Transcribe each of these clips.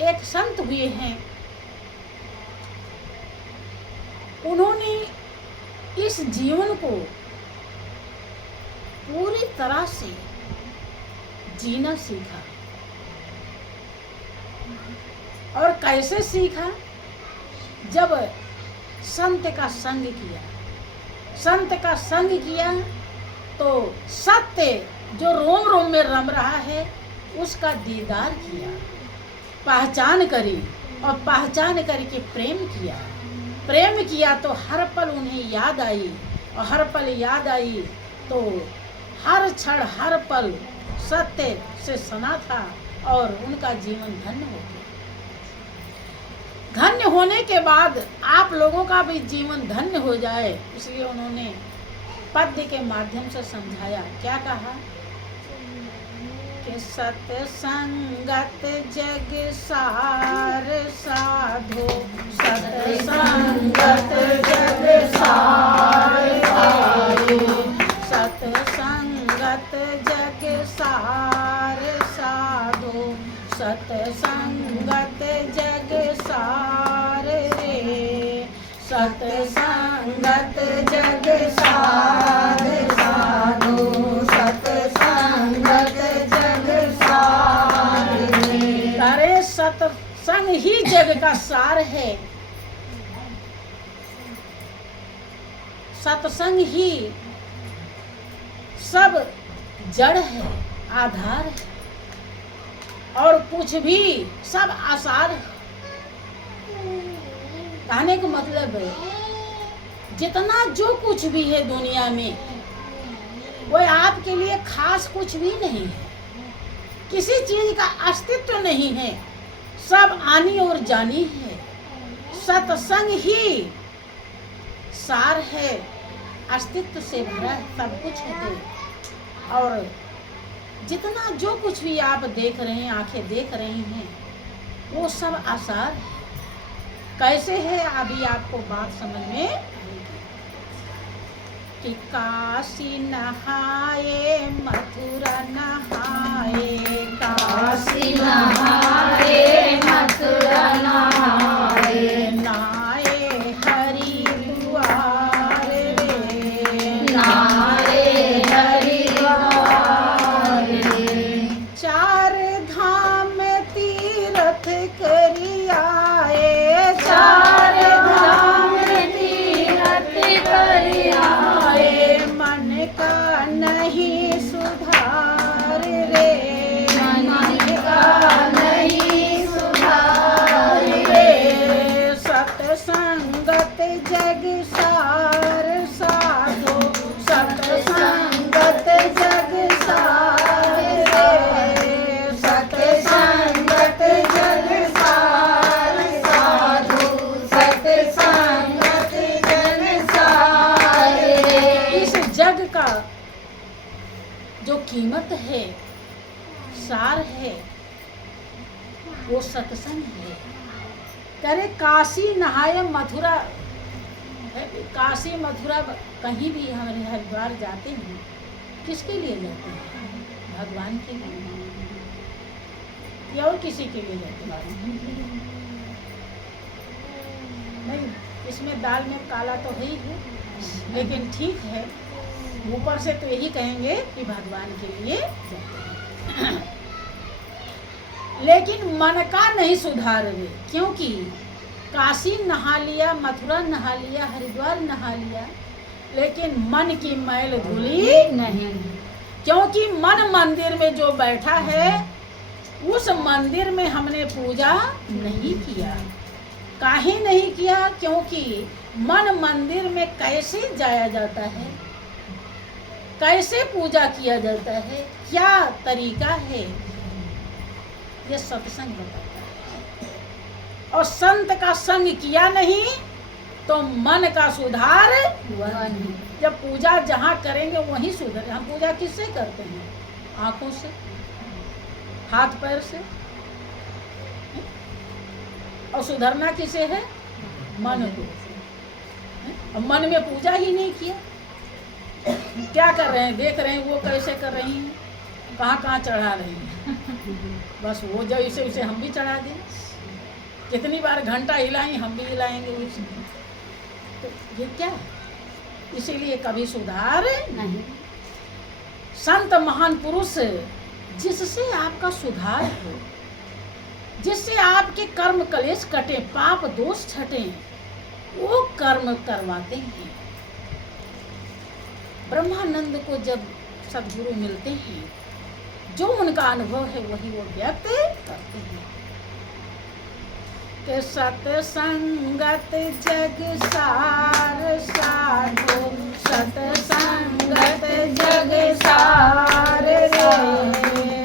एक संत हुए हैं, उन्होंने इस जीवन को पूरी तरह से जीना सीखा। और कैसे सीखा? जब संत का संग किया। संत का संग किया तो सत्य जो रोम रोम में रम रहा है उसका दीदार किया, पहचान करी और पहचान करके प्रेम किया। प्रेम किया तो हर पल उन्हें याद आई, और हर पल याद आई तो हर क्षण हर पल सत्य से सना था और उनका जीवन धन्य हो गया। धन्य होने के बाद आप लोगों का भी जीवन धन्य हो जाए, इसलिए उन्होंने पद्य के माध्यम से समझाया। क्या कहा कि सत्संगत जग सार साधो, सत्संगत जग सार साधो, सत्संगत जग सार साधो, सत्संगत जग सार रे, सत्संगत जग सार साधो, सत्संगत जग सार रे। अरे सत्संग ही जग का सार है, सत्संग ही सब जड़ है, आधार है, और कुछ भी सब आसार है। कहने का मतलब है जितना जो कुछ भी है दुनिया में वो आपके लिए खास कुछ भी नहीं है, किसी चीज का अस्तित्व नहीं है, सब आनी और जानी है। सत्संग ही सार है, अस्तित्व से भरा सब कुछ है। और जितना जो कुछ भी आप देख रहे हैं, आंखें देख रही हैं, वो सब आसार है। कैसे है अभी आपको बात समझ में कि काशी नहाए मथुरा नहाए, काशी नहाए मथुरा नहाए, नाए हरिद्वार रे, नाए हरिद्वार रे, चार धाम तीर्थ करी आए, चार धाम तीर्थ करी आए, मन का नहीं सुधार रे, मन का नहीं सुधार रे, सत्संगत जग सार साधो, सत्संगत जग सार रे, सत्संगत जग सार साधो, सत्संगत जग सार रे। इस जग का जो कीमत है, सार है, वो सत्संग है। करे काशी नहाए मथुरा, काशी मथुरा कहीं भी हमारे हरिद्वार जाते हैं, किसके लिए जाते हैं? भगवान के लिए या और किसी के लिए जाते हैं? नहीं, इसमें दाल में काला तो है ही है, लेकिन ठीक है, ऊपर से तो यही कहेंगे कि भगवान के लिए जाते हैं। लेकिन मन का नहीं सुधार रे, क्योंकि काशी नहा लिया, मथुरा नहा लिया, हरिद्वार नहा लिया, लेकिन मन की मैल धुली नहीं। क्योंकि मन मंदिर में जो बैठा है, उस मंदिर में हमने पूजा नहीं किया। काहे नहीं किया? क्योंकि मन मंदिर में कैसे जाया जाता है, कैसे पूजा किया जाता है, क्या तरीका है, ये सत्संग बताता है। और संत का संग किया नहीं तो मन का सुधार हुआ नहीं। जब पूजा जहाँ करेंगे वहीं सुधर। हम पूजा किससे करते हैं? आंखों से, हाथ पैर से। और सुधरना किसे है? मन को। और मन में पूजा ही नहीं किया, क्या कर रहे हैं? देख रहे हैं वो कैसे कर रही हैं, कहाँ कहाँ चढ़ा रही हैं। बस वो जैसे उसे हम भी चढ़ा दें, कितनी बार घंटा हिलाएं हम भी हिलाएंगे उसे। तो ये क्या है? इसीलिए कभी सुधार नहीं। संत महान पुरुष जिससे आपका सुधार हो, जिससे आपके कर्म कलेश कटे, पाप दोष छटे, वो कर्म करवाते हैं। ब्रह्मानंद को जब सद्गुरु मिलते हैं, जो उनका अनुभव है वही वो व्यक्त करते हैं कि सतसंगत जग सार साधो, सतसंगत जग सार रे,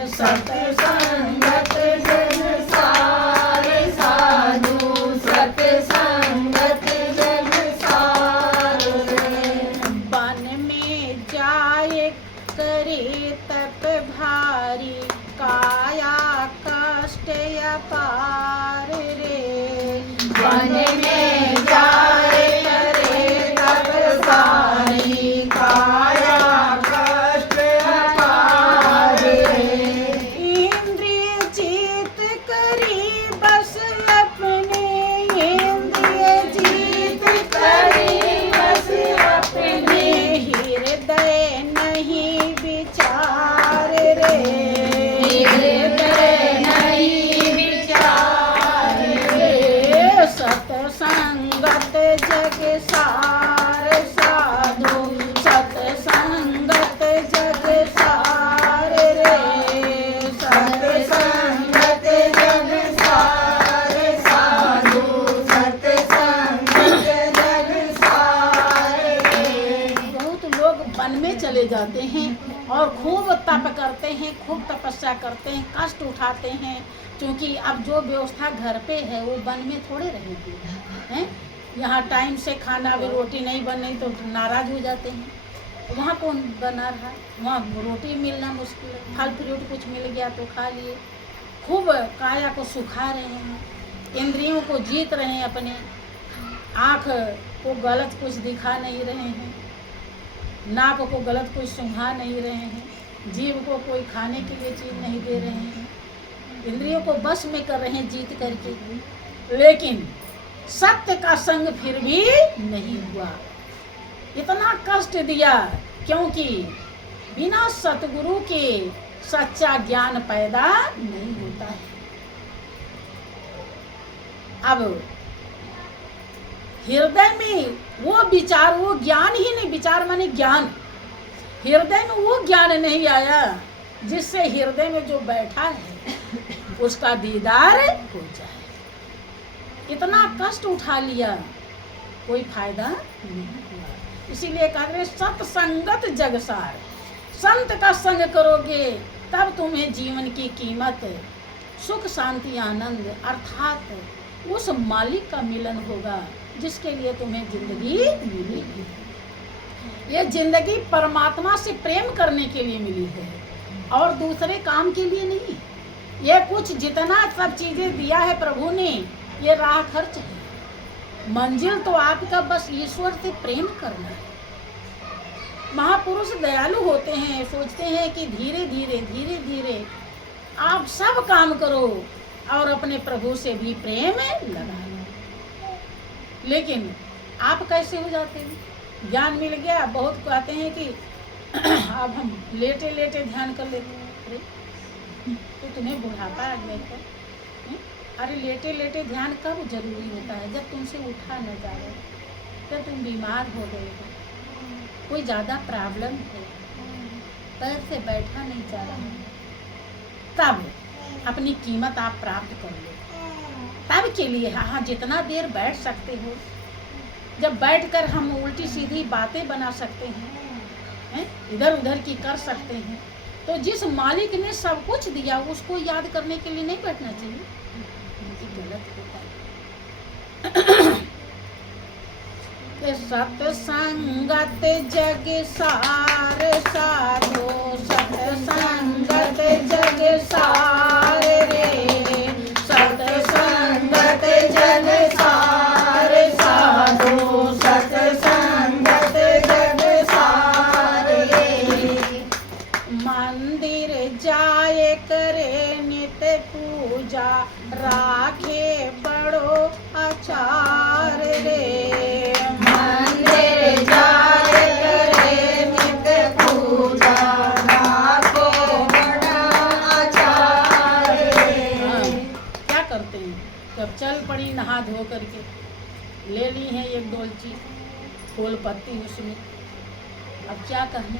सतसंगत जग सार साधु, सतसंगत जग सार रे। वन में जाए करे तप भारी, काया कष्ट अपार रे। वन में जाए करे तप भारी, काया कष्ट अपार रे। इंद्रिय जीत करी बस अपने, इंद्रिय जीत करी बस अपने, हृदय नहीं विचार रे, हृदय नहीं विचार रे। सतसंगत जग सार साधो, सतसंगत जग सार रे, सतसंगत जग सार साधु, सतसंगत जग सार रे। बहुत लोग वन में चले जाते हैं और खूब तप करते हैं, खूब तपस्या करते हैं, कष्ट उठाते हैं, क्योंकि अब जो व्यवस्था घर पे है वो वन में थोड़े रहेगी, हैं? यहाँ टाइम से खाना, अभी रोटी नहीं बन रही तो नाराज हो जाते हैं। वहाँ कौन बना रहा, वहाँ रोटी मिलना मुश्किल है, फल फ्रूट कुछ मिल गया तो खा लिए। खूब काया को सुखा रहे हैं, इंद्रियों को जीत रहे हैं, अपने आँख को गलत कुछ दिखा नहीं रहे हैं, नाक को गलत कुछ सूंघा नहीं रहे हैं, जीभ को कोई खाने के लिए चीज़ नहीं दे रहे हैं, इंद्रियों को बस में कर रहे हैं जीत करके। लेकिन सत्य का संग फिर भी नहीं हुआ, इतना कष्ट दिया, क्योंकि बिना सतगुरु के सच्चा ज्ञान पैदा नहीं होता है। अब हृदय में वो विचार, वो ज्ञान ही नहीं, विचार माने ज्ञान, हृदय में वो ज्ञान नहीं आया जिससे हृदय में जो बैठा है उसका दीदार हो जाए। इतना कष्ट उठा लिया, कोई फायदा नहीं हुआ। इसीलिए कहते हैं सत्संगत जगसार, संत का संग करोगे तब तुम्हें जीवन की कीमत, सुख शांति आनंद अर्थात उस मालिक का मिलन होगा जिसके लिए तुम्हें जिंदगी मिली है। ये जिंदगी परमात्मा से प्रेम करने के लिए मिली है और दूसरे काम के लिए नहीं। ये कुछ जितना सब चीजें दिया है प्रभु ने, ये राह खर्च है, मंजिल तो आपका बस ईश्वर से प्रेम करना है। महापुरुष दयालु होते हैं, सोचते हैं कि धीरे धीरे धीरे धीरे आप सब काम करो और अपने प्रभु से भी प्रेम लगा लो। लेकिन आप कैसे हो जाते हैं? ज्ञान मिल गया, बहुत कहते हैं कि अब हम लेटे लेटे ध्यान कर लेते हैं। अरे तो तुम्हें बुढ़ापा आ गया क्या? अरे लेटे लेटे ध्यान कब जरूरी होता है? जब तुमसे उठा न जाए, जब तुम बीमार हो गए हो, कोई ज़्यादा प्रॉब्लम है, पैर से बैठा नहीं जा रहा है, तब अपनी कीमत आप प्राप्त कर लो। तब के लिए हाँ जितना देर बैठ सकते हो, जब बैठकर हम उल्टी सीधी बातें बना सकते हैं, इधर उधर की कर सकते हैं, तो जिस मालिक ने सब कुछ दिया उसको याद करने के लिए नहीं बैठना चाहिए। गलत होता है। सत्संगत जग सार साधो, सत्संगत जग सार रे, सत्संगत जग सार साधो, सत्संगत जग सार रे। मंदिर जाए करे पूजा राखे बड़ो आचार रे। मंदिर जाए करे नित पूजा राखे बड़ा आचार रे। क्या करते हैं, जब चल पड़ी नहा धो करके, ले ली है एक डोलची फूल पत्ती उसमें, अब क्या कहने,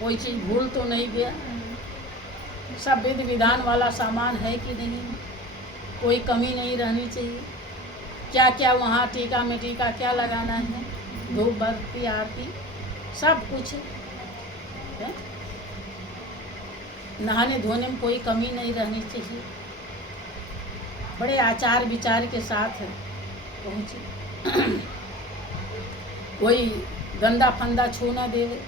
कोई चीज़ भूल तो नहीं गया, सब विधि विधान वाला सामान है कि नहीं, कोई कमी नहीं रहनी चाहिए। क्या क्या वहाँ टीका में टीका क्या लगाना है, धूप बत्ती आरती सब कुछ है। नहाने धोने में कोई कमी नहीं रहनी चाहिए। बड़े आचार विचार के साथ पहुँचे। कोई गंदा फंदा छू न देवे,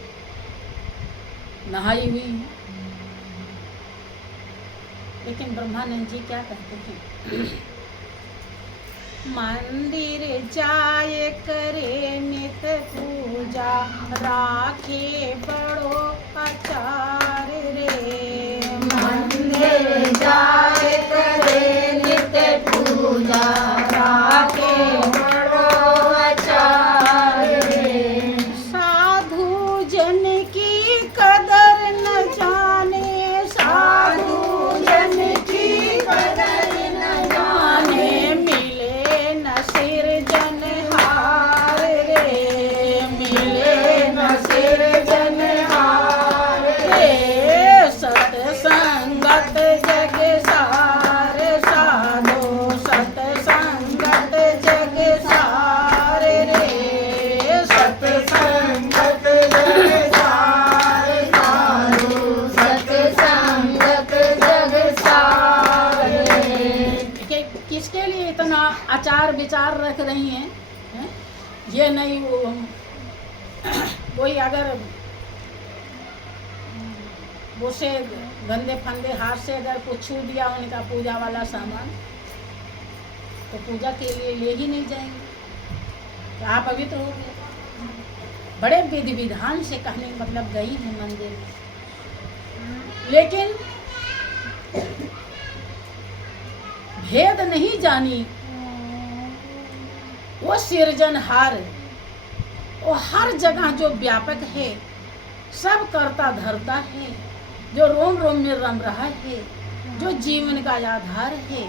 नहाई हुई है। लेकिन ब्रह्मानंद जी क्या कहते हैं, मंदिर जाए करे नित पूजा राखे बड़ो आचार रे। मंदिर जाए करे नित पूजा राखे बड़ो आचार रे। साधु जन की कदर न जाने, साधु जन की कदर न जाने, मिले न सिरजनहार रे, मिले न सिरजनहार रे। सतसंगत जग सार साधो, सतसंगत जग सार रे। सतसंगत जग सार साधु, सतसंगत जग सार रे। किसके लिए इतना आचार विचार रख रही हैं, हैं? ये नहीं वो कोई अगर उसे गंदे फंदे हाथ से अगर कुछ छू दिया उनका पूजा वाला सामान, तो पूजा के लिए ले ही नहीं जाएंगे, तो आप पवित्र हो गए। बड़े विधि विधान से कहने का मतलब गई है मंदिर में, लेकिन भेद नहीं जानी। वो सिरजनहार, वो हर जगह जो व्यापक है, सब करता धरता है, जो रोम रोम में रम रहा है, जो जीवन का आधार है,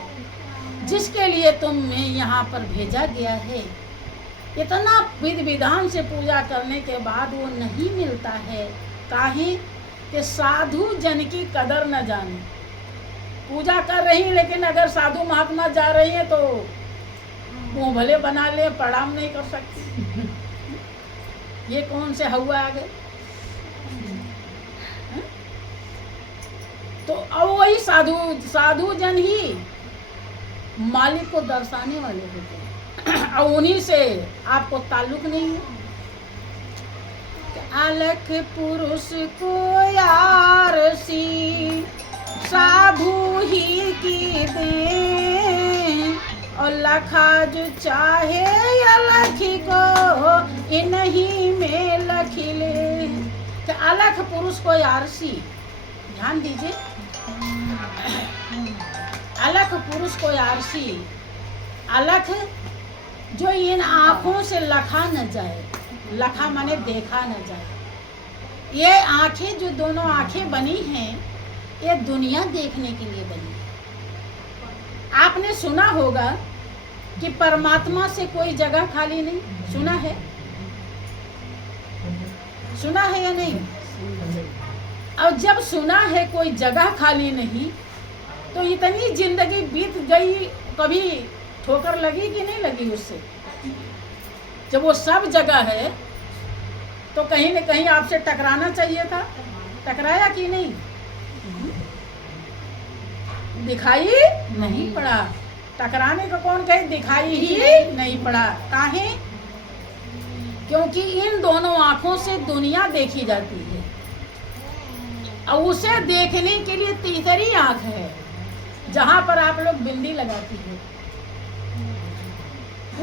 जिसके लिए तुम्हें यहाँ पर भेजा गया है। इतना विधि विधान से पूजा करने के बाद वो नहीं मिलता है, काहे कि साधु जन की कदर न जाने। पूजा कर रही लेकिन अगर साधु महात्मा जा रही है तो मुँह भले बना ले, प्रणाम नहीं कर सकती। ये कौन से हवा आ गए। तो अब वही साधु जन ही मालिक को दर्शाने वाले होते हैं, और उन्हीं से आपको ताल्लुक नहीं है। अलख पुरुष को यार सी साधु ही की दे, और लखा जो चाहे अलखी को इन्हीं में लखी ले। तो अलख पुरुष को यारसी, ध्यान दीजिए, अलख पुरुष को यारसी, अलख जो इन आँखों से लखा न जाए, लखा माने देखा न जाए। ये आँखें जो दोनों आँखें बनी हैं, ये दुनिया देखने के लिए बनी। आपने सुना होगा कि परमात्मा से कोई जगह खाली नहीं, सुना है? सुना है या नहीं? और जब सुना है कोई जगह खाली नहीं, तो इतनी जिंदगी बीत गई, कभी ठोकर लगी कि नहीं लगी उससे? जब वो सब जगह है तो कहीं न कहीं आपसे टकराना चाहिए था, टकराया कि नहीं? दिखाई नहीं पड़ा। टकराने को कौन कहे, दिखाई ही नहीं पड़ा। काहे? क्योंकि इन दोनों आंखों से दुनिया देखी जाती है, और उसे देखने के लिए तीसरी आंख है, जहां पर आप लोग बिंदी लगाती है।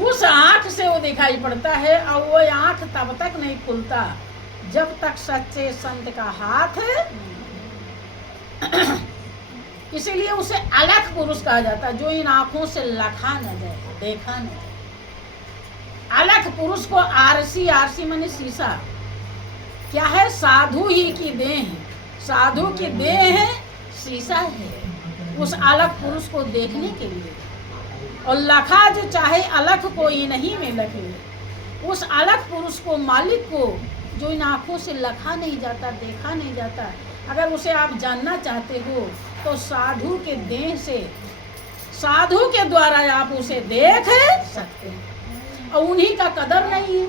उस आंख से वो दिखाई पड़ता है, और वो आंख तब तक नहीं खुलता जब तक सच्चे संत का हाथ इसीलिए उसे अलग पुरुष कहा जाता है, जो इन आंखों से लखा न जाए, देखा न जाए। अलग पुरुष को आरसी, आरसी माने शीशा, क्या है? साधु ही की देह है, साधु की देह है, शीशा है उस अलग पुरुष को देखने के लिए। और लखा जो चाहे अलग कोई नहीं में लखे, उस अलग पुरुष को, मालिक को, जो इन आंखों से लखा नहीं जाता, देखा नहीं जाता, अगर उसे आप जानना चाहते हो तो साधु के देह से, साधु के द्वारा आप उसे देख सकते हैं। और उन्हीं का कदर नहीं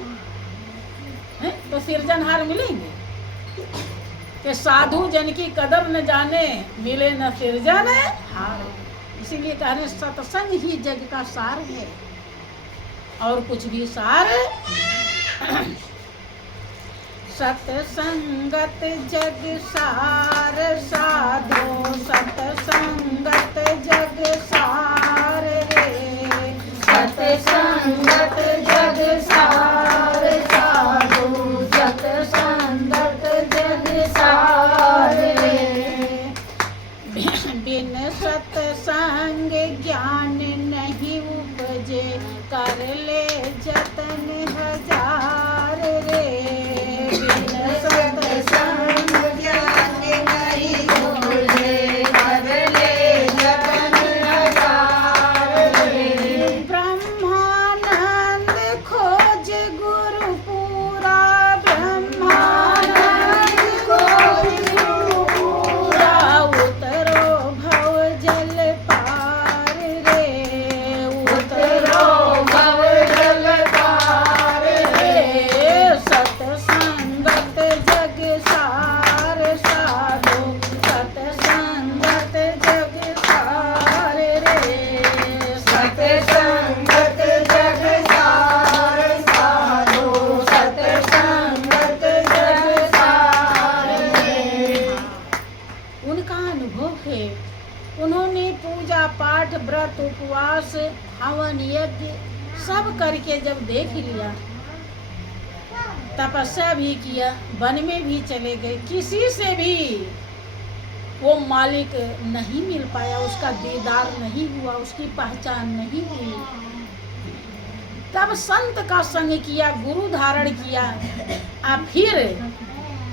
है तो सिरजनहार मिलेंगे कि साधु जन की कदर न जाने, मिले न सिरजन हार। इसीलिए कह रहे सत्संग ही जग का सार है, और कुछ भी सार। सत्संगत जग सार साधो, सत्संगत जग सार रे, सत्संगत जग सार साधो, सत्संगत जग सार रे। बिन सत्संग ज्ञान नहीं उपजे, कर ले जतन हजार रे। बिन सत्संग ज्ञान नहीं उपजे, कर ले जतन हजार रे। ब्रह्मानंद खोज गुरु पूरा, ब्रह्मानंद खोज गुरु पूरा, उतरो भव जल पार रे, उतरो भव जल पार रे। सत्संगत जग सार साधो, सत्संगत जग सार रे, सत्संगत जग सार साधो, सत्संगत जग सार रे। उनका अनुभव है, उन्होंने पूजा पाठ, व्रत, उपवास, हवन, यज्ञ सब करके जब देख लिया, तपस्या भी किया, वन में भी चले गए, किसी से भी वो मालिक नहीं मिल पाया, उसका दीदार नहीं हुआ, उसकी पहचान नहीं हुई। तब संत का संग किया, गुरु धारण किया, और फिर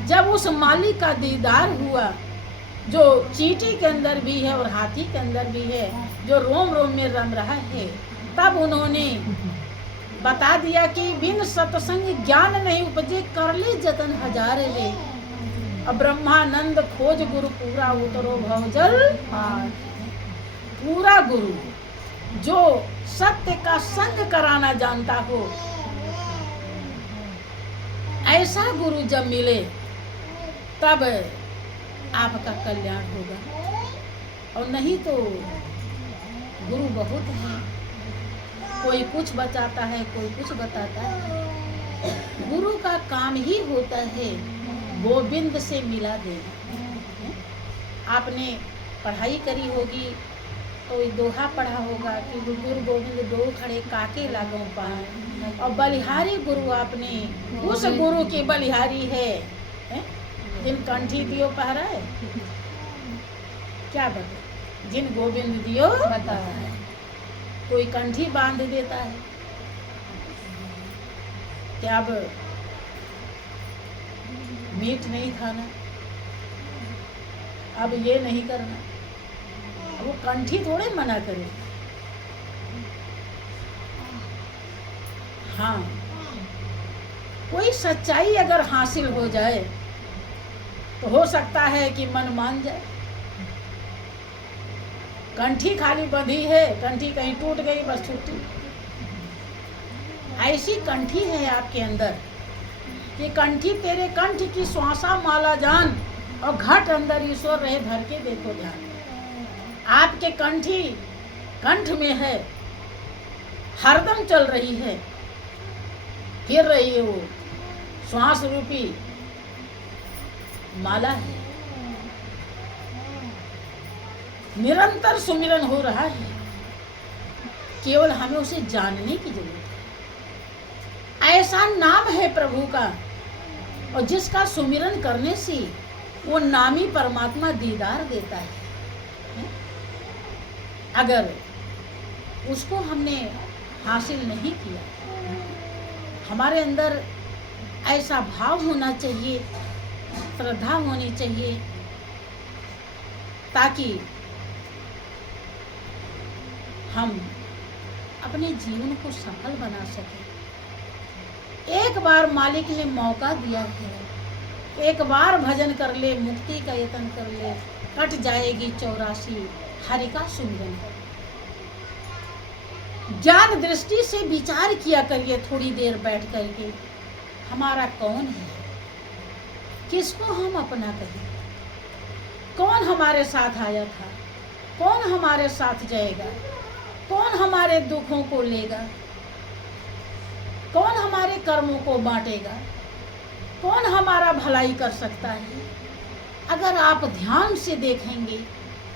जब उस मालिक का दीदार हुआ, जो चींटी के अंदर भी है और हाथी के अंदर भी है, जो रोम रोम में रम रहा है, तब उन्होंने बता दिया कि बिन सत्संग ज्ञान नहीं उपजे, कर ले जतन हजार रे। अब ब्रह्मानंद खोज गुरु पूरा, उतरो भवजल पार। पूरा गुरु जो सत्य का संग कराना जानता हो, ऐसा गुरु जब मिले तब आपका कल्याण होगा। और नहीं तो गुरु बहुत है, कोई कुछ बताता है, कोई कुछ बताता है। गुरु का काम ही होता है गोविंद से मिला देना। आपने पढ़ाई करी होगी तो ये दोहा पढ़ा होगा कि गुरु गोविंद दो खड़े काके लागों पार। और बलिहारी गुरु आपने, उस गुरु की बलिहारी है, जिन कंठी दियो पहरा है, क्या बता, जिन गोविंद दियो बताया है। कोई कंठी बांध देता है कि अब मीट नहीं खाना, अब ये नहीं करना, वो कंठी थोड़े मना करे। हाँ, कोई सच्चाई अगर हासिल हो जाए तो हो सकता है कि मन मान जाए। कंठी खाली बंधी है, कंठी कहीं टूट गई, बस छुट्टी। ऐसी कंठी है आपके अंदर कि कंठी तेरे कंठ की श्वासा माला जान, और घट अंदर ईश्वर रहे धर के देखो ध्यान। आपके कंठी कंठ में है, हरदम चल रही है, फिर रही है, वो श्वास रूपी माला है, निरंतर सुमिरन हो रहा है। केवल हमें उसे जानने की जरूरत है। ऐसा नाम है प्रभु का, और जिसका सुमिरन करने से वो नामी परमात्मा दीदार देता है। अगर उसको हमने हासिल नहीं किया, हमारे अंदर ऐसा भाव होना चाहिए, श्रद्धा होनी चाहिए, ताकि हम अपने जीवन को सफल बना सकें। एक बार मालिक ने मौका दिया है, एक बार भजन कर ले, मुक्ति का यत्न कर ले, कट जाएगी 84 हरि का सुमिरन कर। ज्ञान दृष्टि से विचार किया करिए थोड़ी देर बैठ करके, हमारा कौन है, किसको हम अपना कहें, कौन हमारे साथ आया था, कौन हमारे साथ जाएगा, कौन हमारे दुखों को लेगा, कौन हमारे कर्मों को बांटेगा, कौन हमारा भलाई कर सकता है। अगर आप ध्यान से देखेंगे,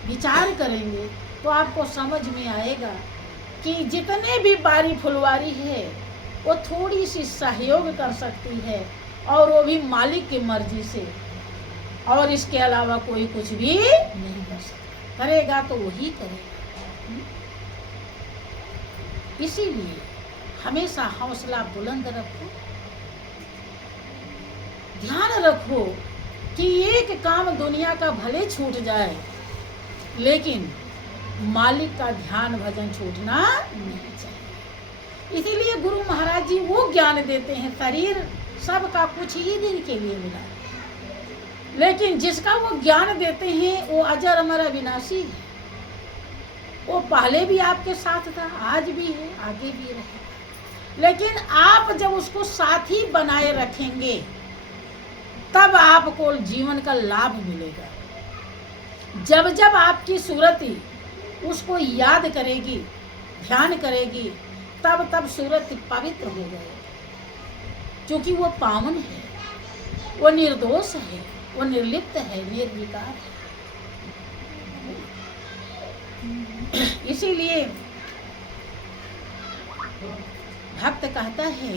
विचार करेंगे, तो आपको समझ में आएगा कि जितने भी बारी फुलवारी है वो थोड़ी सी सहयोग कर सकती है, और वो भी मालिक की मर्जी से, और इसके अलावा कोई कुछ भी नहीं कर सकता। करेगा तो वही करेगा। इसीलिए हमेशा हौसला बुलंद रखो, ध्यान रखो कि एक काम दुनिया का भले छूट जाए, लेकिन मालिक का ध्यान भजन छूटना नहीं चाहिए। इसीलिए गुरु महाराज जी वो ज्ञान देते हैं, शरीर सबका कुछ ही दिन के लिए मिला, लेकिन जिसका वो ज्ञान देते हैं वो अजर अमर अविनाशी है। वो पहले भी आपके साथ था, आज भी है, आगे भी रहेगा। लेकिन आप जब उसको साथी बनाए रखेंगे, तब आपको जीवन का लाभ मिलेगा। जब जब आपकी सूरत उसको याद करेगी, ध्यान करेगी, तब तब सूरत पवित्र हो जाएगी, क्योंकि वो पावन है, वो निर्दोष है, वो निर्लिप्त है, निर्विकार है। इसीलिए भक्त कहता है